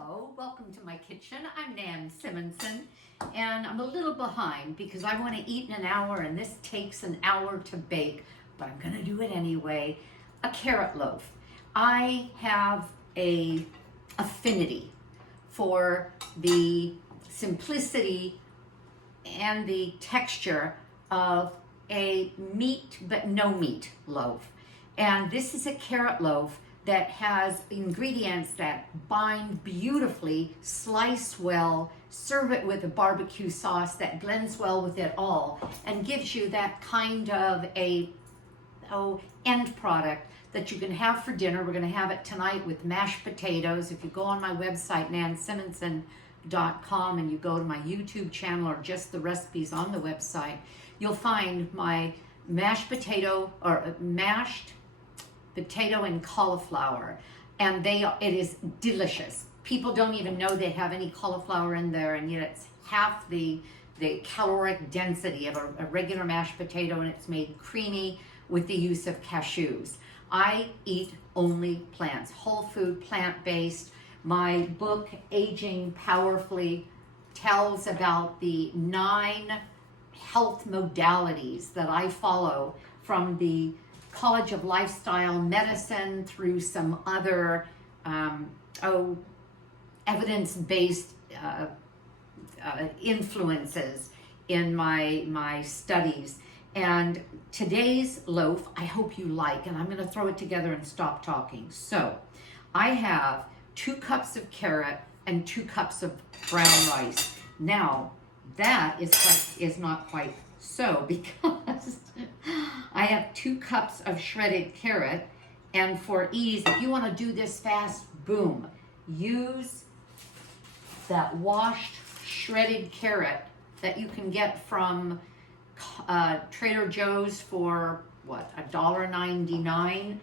Hello, welcome to my kitchen. I'm Nan Simonson, and I'm a little behind because I want to eat in an hour, and this takes an hour to bake, but I'm gonna do it anyway. A carrot loaf. I have a affinity for the simplicity and the texture of a meat but no meat loaf. And this is a carrot loaf that has ingredients that bind beautifully, slice well, serve it with a barbecue sauce that blends well with it all and gives you that kind of a end product that you can have for dinner. We're going to have it tonight with mashed potatoes. If you go on my website, nansimonson.com, and you go to my YouTube channel or just the recipes on the website, you'll find my mashed potato and cauliflower, and it is delicious. People don't even know they have any cauliflower in there, and yet it's half the caloric density of a regular mashed potato, and it's made creamy with the use of cashews. I eat only plants, whole food, plant-based. My book, Aging Powerfully, tells about the 9 health modalities that I follow, from the College of Lifestyle Medicine through some other evidence-based influences in my studies. And today's loaf, I hope you like, and I'm going to throw it together and stop talking. So I have 2 cups of carrot and 2 cups of brown rice. Now that is not quite so, because I have 2 cups of shredded carrot, and for ease, if you want to do this fast, boom, use that washed shredded carrot that you can get from Trader Joe's for what, $1.99,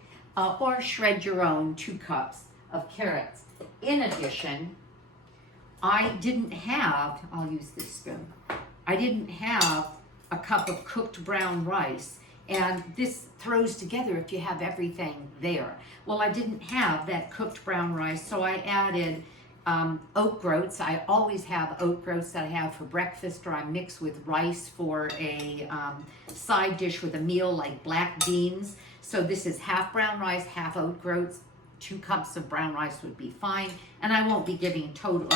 or shred your own 2 cups of carrots. In addition, I didn't have, I'll use this spoon, I didn't have a cup of cooked brown rice, and this throws together if you have everything there. Well, I didn't have that cooked brown rice, so I added oat groats. I always have oat groats that I have for breakfast, or I mix with rice for a side dish with a meal like black beans. So this is half brown rice, half oat groats. 2 cups of brown rice would be fine, and I won't be giving total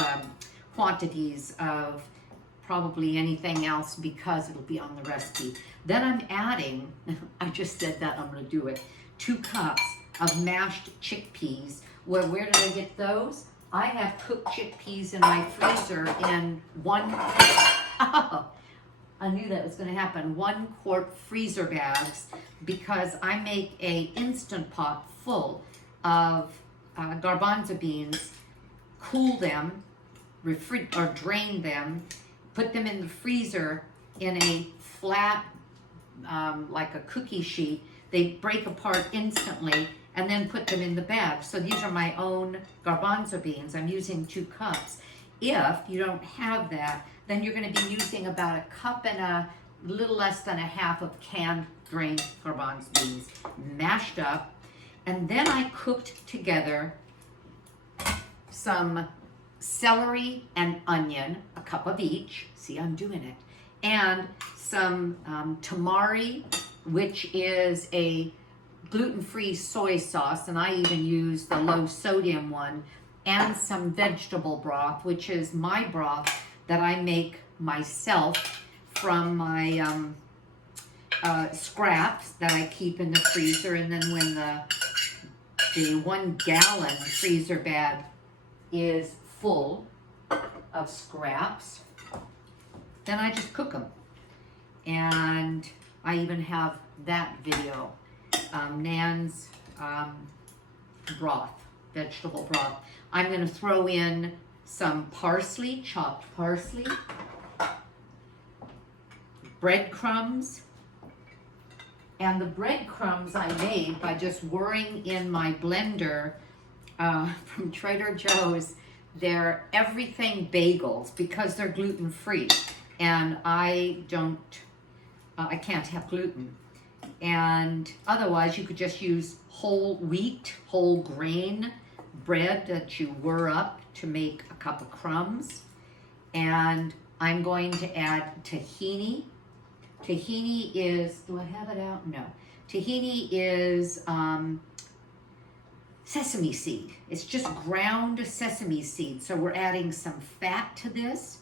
quantities of probably anything else because it'll be on the recipe. Then I'm adding, I just said that, I'm going to do it, 2 cups of mashed chickpeas. Where did I get those? I have cooked chickpeas in my freezer in I knew that was going to happen, 1 quart freezer bags, because I make a Instant Pot full of garbanzo beans, cool them, or drain them, put them in the freezer in a flat, like a cookie sheet. They break apart instantly, and then put them in the bag. So these are my own garbanzo beans. I'm using 2 cups. If you don't have that, then you're going to be using about a cup and a little less than a half of canned grained garbanzo beans, mashed up. And then I cooked together some celery and onion, a cup of each. See, I'm doing it. And some tamari, which is a gluten-free soy sauce, and I even use the low sodium one, and some vegetable broth, which is my broth that I make myself from my scraps that I keep in the freezer. And then when the 1 gallon freezer bag is full of scraps, then I just cook them. And I even have that video, Nan's broth, vegetable broth. I'm going to throw in some parsley, chopped parsley, breadcrumbs, and the breadcrumbs I made by just whirring in my blender from Trader Joe's. They're everything bagels because they're gluten-free, and I can't have gluten. And otherwise, you could just use whole wheat, whole grain bread that you whir up to make a cup of crumbs. And I'm going to add tahini. Tahini is, do I have it out? No. Tahini is sesame seed. It's just ground sesame seed. So we're adding some fat to this,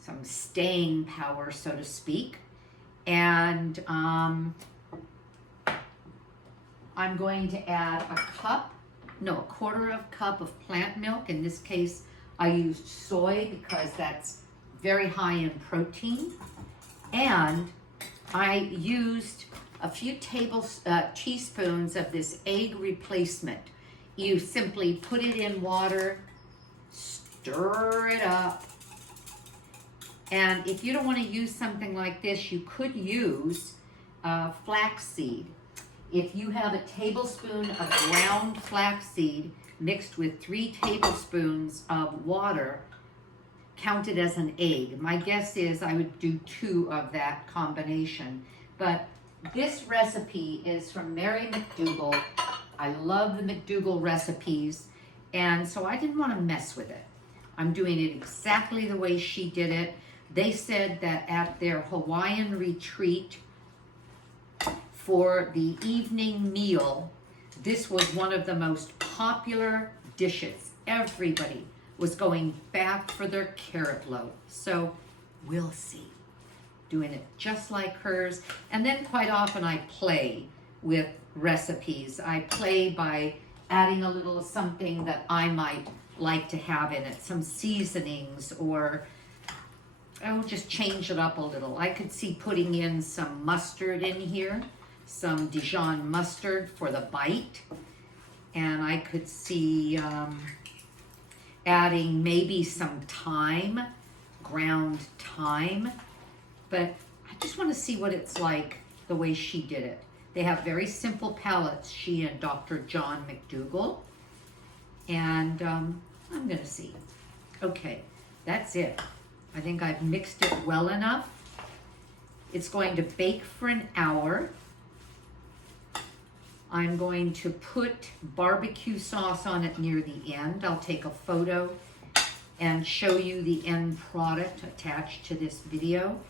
some staying power, so to speak. And I'm going to add a quarter of a cup of plant milk. In this case, I used soy because that's very high in protein. And I used a few teaspoons of this egg replacement. You simply put it in water, stir it up. And if you don't want to use something like this, you could use flaxseed. If you have a tablespoon of ground flaxseed mixed with 3 tablespoons of water, count it as an egg. My guess is I would do 2 of that combination. But this recipe is from Mary McDougall. I love the McDougall recipes, and so I didn't want to mess with it. I'm doing it exactly the way she did it. They said that at their Hawaiian retreat for the evening meal, this was one of the most popular dishes. Everybody was going back for their carrot loaf. So we'll see. Doing it just like hers. And then quite often I play with recipes. I play by adding a little something that I might like to have in it. Some seasonings, or I'll just change it up a little. I could see putting in some mustard in here. Some Dijon mustard for the bite. And I could see adding maybe some thyme, ground thyme. But I just want to see what it's like the way she did it. They have very simple palates, she and Dr. John McDougall. And I'm going to see. Okay, that's it. I think I've mixed it well enough. It's going to bake for an hour. I'm going to put barbecue sauce on it near the end. I'll take a photo and show you the end product attached to this video.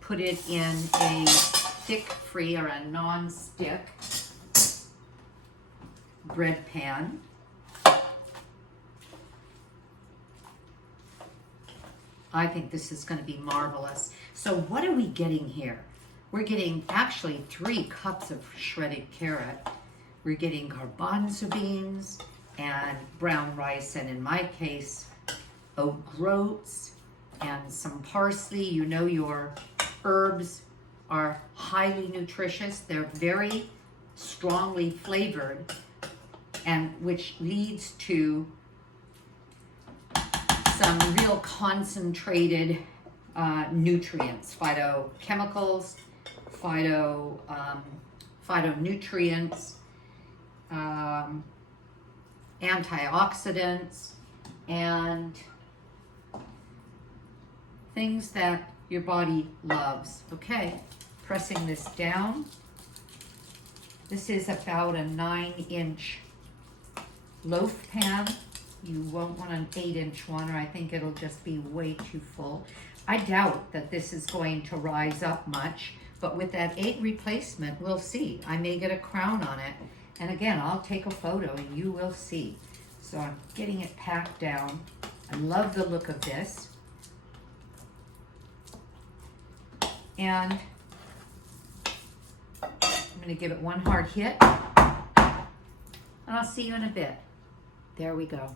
Put it in a stick-free or a non-stick bread pan. I think this is going to be marvelous. So what are we getting here? We're getting actually 3 cups of shredded carrot. We're getting garbanzo beans and brown rice, and in my case, oat groats and some parsley. You know your herbs are highly nutritious. They're very strongly flavored, and which leads to some real concentrated nutrients, phytochemicals, phytonutrients, antioxidants, and things that your body loves. Okay, pressing this down. This is about a 9-inch loaf pan. You won't want an 8-inch one, or I think it'll just be way too full. I doubt that this is going to rise up much, but with that egg replacement, we'll see. I may get a crown on it. And again, I'll take a photo and you will see. So I'm getting it packed down. I love the look of this. And I'm going to give it one hard hit. And I'll see you in a bit. There we go.